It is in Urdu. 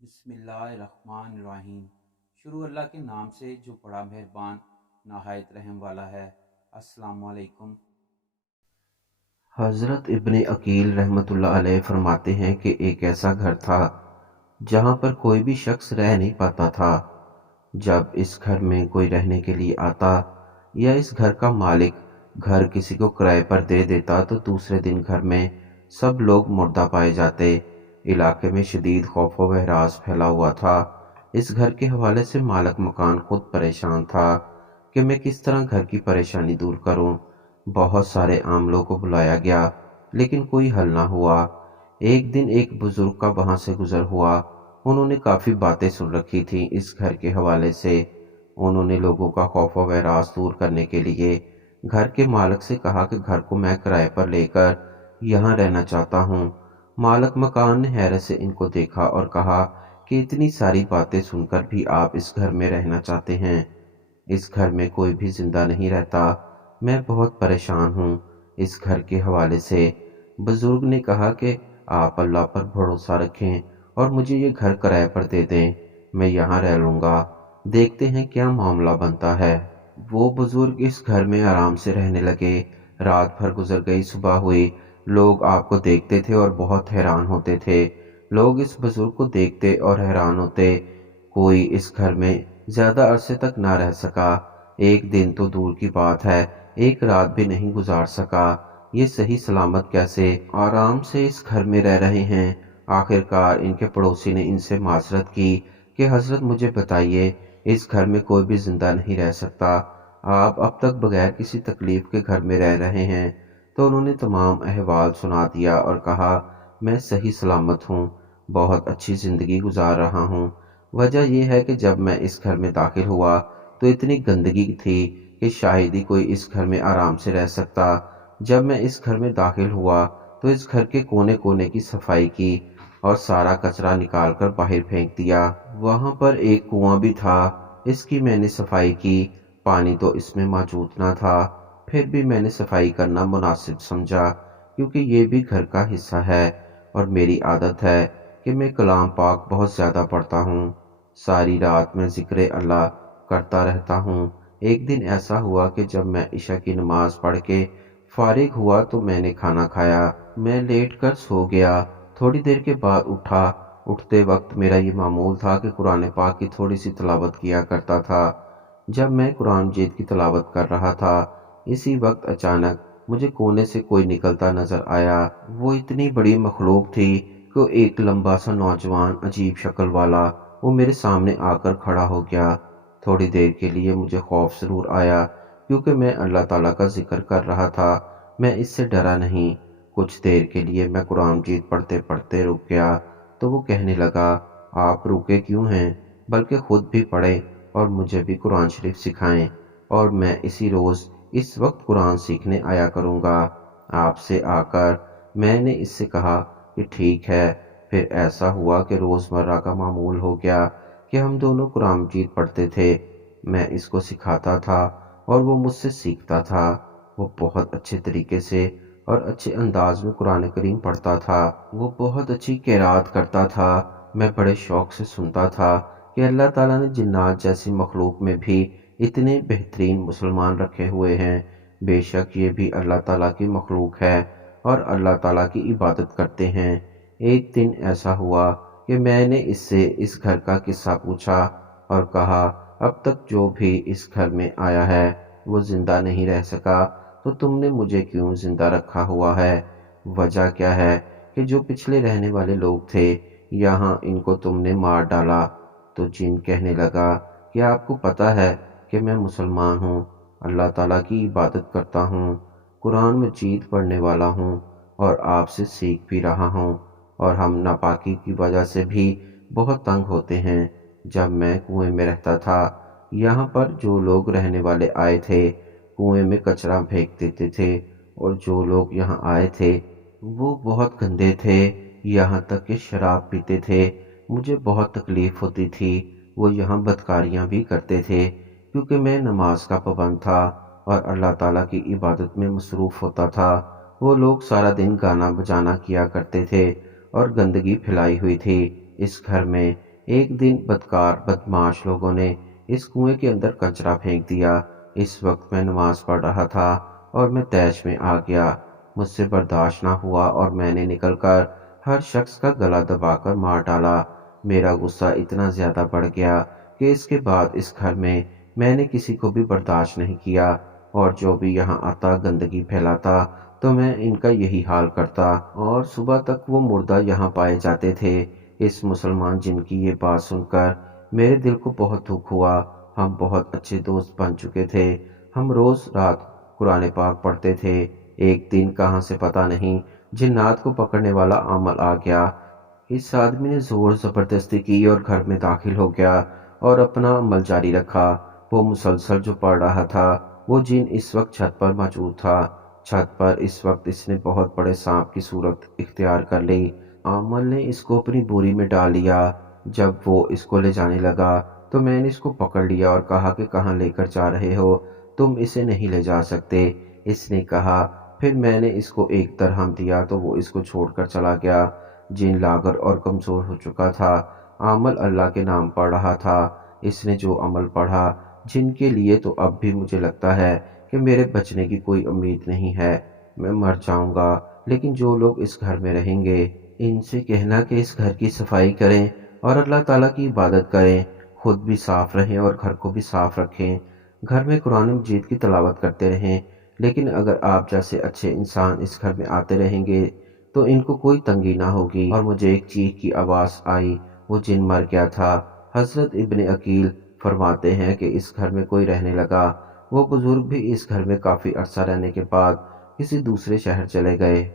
بسم اللہ الرحمن الرحیم۔ شروع اللہ کے نام سے جو بڑا مہربان نہایت رحم والا ہے۔ السلام علیکم۔ حضرت ابن عقیل رحمۃ اللہ علیہ فرماتے ہیں کہ ایک ایسا گھر تھا جہاں پر کوئی بھی شخص رہ نہیں پاتا تھا۔ جب اس گھر میں کوئی رہنے کے لیے آتا یا اس گھر کا مالک گھر کسی کو کرائے پر دے دیتا تو دوسرے دن گھر میں سب لوگ مردہ پائے جاتے۔ علاقے میں شدید خوف و ہراس پھیلا ہوا تھا۔ اس گھر کے حوالے سے مالک مکان خود پریشان تھا کہ میں کس طرح گھر کی پریشانی دور کروں۔ بہت سارے عاملوں کو بلایا گیا لیکن کوئی حل نہ ہوا۔ ایک دن ایک بزرگ کا وہاں سے گزر ہوا۔ انہوں نے کافی باتیں سن رکھی تھیں اس گھر کے حوالے سے۔ انہوں نے لوگوں کا خوف و ہراس دور کرنے کے لیے گھر کے مالک سے کہا کہ گھر کو میں کرائے پر لے کر یہاں رہنا چاہتا ہوں۔ مالک مکان نے حیرت سے ان کو دیکھا اور کہا کہ اتنی ساری باتیں سن کر بھی آپ اس گھر میں رہنا چاہتے ہیں؟ اس گھر میں کوئی بھی زندہ نہیں رہتا، میں بہت پریشان ہوں اس گھر کے حوالے سے۔ بزرگ نے کہا کہ آپ اللہ پر بھروسہ رکھیں اور مجھے یہ گھر کرائے پر دے دیں، میں یہاں رہ لوں گا، دیکھتے ہیں کیا معاملہ بنتا ہے۔ وہ بزرگ اس گھر میں آرام سے رہنے لگے۔ رات بھر گزر گئی، صبح ہوئی، لوگ آپ کو دیکھتے تھے اور بہت حیران ہوتے تھے۔ لوگ اس بزرگ کو دیکھتے اور حیران ہوتے۔ کوئی اس گھر میں زیادہ عرصے تک نہ رہ سکا۔ ایک دن تو دور کی بات ہے، ایک رات بھی نہیں گزار سکا۔ یہ صحیح سلامت کیسے آرام سے اس گھر میں رہ رہے ہیں؟ آخر کار ان کے پڑوسی نے ان سے معذرت کی کہ حضرت مجھے بتائیے، اس گھر میں کوئی بھی زندہ نہیں رہ سکتا، آپ اب تک بغیر کسی تکلیف کے گھر میں رہ رہے ہیں۔ تو انہوں نے تمام احوال سنا دیا اور کہا میں صحیح سلامت ہوں، بہت اچھی زندگی گزار رہا ہوں۔ وجہ یہ ہے کہ جب میں اس گھر میں داخل ہوا تو اتنی گندگی تھی کہ شاید ہی کوئی اس گھر میں آرام سے رہ سکتا۔ جب میں اس گھر میں داخل ہوا تو اس گھر کے کونے کونے کی صفائی کی اور سارا کچرا نکال کر باہر پھینک دیا۔ وہاں پر ایک کنواں بھی تھا، اس کی میں نے صفائی کی، پانی تو اس میں موجود نہ تھا، پھر بھی میں نے صفائی کرنا مناسب سمجھا کیونکہ یہ بھی گھر کا حصہ ہے اور میری عادت ہے کہ میں کلام پاک بہت زیادہ پڑھتا ہوں۔ ساری رات میں ذکر اللہ کرتا رہتا ہوں۔ ایک دن ایسا ہوا کہ جب میں عشاء کی نماز پڑھ کے فارغ ہوا تو میں نے کھانا کھایا، میں لیٹ کر سو گیا۔ تھوڑی دیر کے بعد اٹھا، اٹھتے وقت میرا یہ معمول تھا کہ قرآن پاک کی تھوڑی سی تلاوت کیا کرتا تھا۔ جب میں قرآن مجید کی تلاوت کر رہا تھا اسی وقت اچانک مجھے کونے سے کوئی نکلتا نظر آیا۔ وہ اتنی بڑی مخلوق تھی کہ ایک لمبا سا نوجوان عجیب شکل والا وہ میرے سامنے آ کر کھڑا ہو گیا۔ تھوڑی دیر کے لیے مجھے خوف ضرور آیا کیونکہ میں اللہ تعالیٰ کا ذکر کر رہا تھا، میں اس سے ڈرا نہیں۔ کچھ دیر کے لیے میں قرآن مجید پڑھتے پڑھتے رک گیا تو وہ کہنے لگا آپ رکے کیوں ہیں، بلکہ خود بھی پڑھیں اور مجھے بھی قرآن شریف سکھائیں اور میں اسی روز اس وقت قرآن سیکھنے آیا کروں گا آپ سے۔ آ کر میں نے اس سے کہا کہ ٹھیک ہے۔ پھر ایسا ہوا کہ روزمرہ کا معمول ہو گیا کہ ہم دونوں قرآن مجید پڑھتے تھے، میں اس کو سکھاتا تھا اور وہ مجھ سے سیکھتا تھا۔ وہ بہت اچھے طریقے سے اور اچھے انداز میں قرآن کریم پڑھتا تھا، وہ بہت اچھی قرات کرتا تھا۔ میں بڑے شوق سے سنتا تھا کہ اللہ تعالیٰ نے جنات جیسی مخلوق میں بھی اتنے بہترین مسلمان رکھے ہوئے ہیں، بے شک یہ بھی اللہ تعالیٰ کی مخلوق ہے اور اللہ تعالیٰ کی عبادت کرتے ہیں۔ ایک دن ایسا ہوا کہ میں نے اس سے اس گھر کا قصہ پوچھا اور کہا اب تک جو بھی اس گھر میں آیا ہے وہ زندہ نہیں رہ سکا، تو تم نے مجھے کیوں زندہ رکھا ہوا ہے؟ وجہ کیا ہے کہ جو پچھلے رہنے والے لوگ تھے یہاں ان کو تم نے مار ڈالا۔ تو جن کہنے لگا کہ آپ کو پتہ ہے کہ میں مسلمان ہوں، اللہ تعالیٰ کی عبادت کرتا ہوں، قرآن مجید پڑھنے والا ہوں اور آپ سے سیکھ بھی رہا ہوں، اور ہم ناپاکی کی وجہ سے بھی بہت تنگ ہوتے ہیں۔ جب میں کنویں میں رہتا تھا یہاں پر جو لوگ رہنے والے آئے تھے کنویں میں کچرا پھینک دیتے تھے، اور جو لوگ یہاں آئے تھے وہ بہت گندے تھے، یہاں تک کہ شراب پیتے تھے۔ مجھے بہت تکلیف ہوتی تھی، وہ یہاں بدکاریاں بھی کرتے تھے کیونکہ میں نماز کا پابند تھا اور اللہ تعالیٰ کی عبادت میں مصروف ہوتا تھا۔ وہ لوگ سارا دن گانا بجانا کیا کرتے تھے اور گندگی پھیلائی ہوئی تھی اس گھر میں۔ ایک دن بدکار بدمعاش لوگوں نے اس کنویں کے اندر کچرا پھینک دیا۔ اس وقت میں نماز پڑھ رہا تھا اور میں طیش میں آ گیا۔ مجھ سے برداشت نہ ہوا اور میں نے نکل کر ہر شخص کا گلا دبا کر مار ڈالا۔ میرا غصہ اتنا زیادہ بڑھ گیا کہ اس کے بعد اس گھر میں نے کسی کو بھی برداشت نہیں کیا، اور جو بھی یہاں آتا گندگی پھیلاتا تو میں ان کا یہی حال کرتا، اور صبح تک وہ مردہ یہاں پائے جاتے تھے۔ اس مسلمان جن کی یہ بات سن کر میرے دل کو بہت دکھ ہوا۔ ہم بہت اچھے دوست بن چکے تھے، ہم روز رات قرآن پاک پڑھتے تھے۔ ایک دن کہاں سے پتہ نہیں جنات کو پکڑنے والا عمل آ گیا۔ اس آدمی نے زور زبردستی کی اور گھر میں داخل ہو گیا اور اپنا عمل جاری رکھا۔ وہ مسلسل جو پڑھ رہا تھا وہ جن اس وقت چھت پر موجود تھا۔ چھت پر اس وقت اس نے بہت بڑے سانپ کی صورت اختیار کر لی۔ عامل نے اس کو اپنی بوری میں ڈال لیا۔ جب وہ اس کو لے جانے لگا تو میں نے اس کو پکڑ لیا اور کہا کہ کہاں لے کر جا رہے ہو، تم اسے نہیں لے جا سکتے۔ اس نے کہا۔ پھر میں نے اس کو ایک درہم دیا تو وہ اس کو چھوڑ کر چلا گیا۔ جن لاغر اور کمزور ہو چکا تھا۔ عامل اللہ کے نام پڑھ رہا تھا۔ اس نے جو عمل پڑھا جن کے لیے تو اب بھی مجھے لگتا ہے کہ میرے بچنے کی کوئی امید نہیں ہے، میں مر جاؤں گا۔ لیکن جو لوگ اس گھر میں رہیں گے ان سے کہنا کہ اس گھر کی صفائی کریں اور اللہ تعالیٰ کی عبادت کریں، خود بھی صاف رہیں اور گھر کو بھی صاف رکھیں، گھر میں قرآن مجید کی تلاوت کرتے رہیں۔ لیکن اگر آپ جیسے اچھے انسان اس گھر میں آتے رہیں گے تو ان کو کوئی تنگی نہ ہوگی۔ اور مجھے ایک چیخ کی آواز آئی، وہ جن مر گیا تھا۔ حضرت ابن عقیل فرماتے ہیں کہ اس گھر میں کوئی رہنے لگا۔ وہ بزرگ بھی اس گھر میں کافی عرصہ رہنے کے بعد کسی دوسرے شہر چلے گئے۔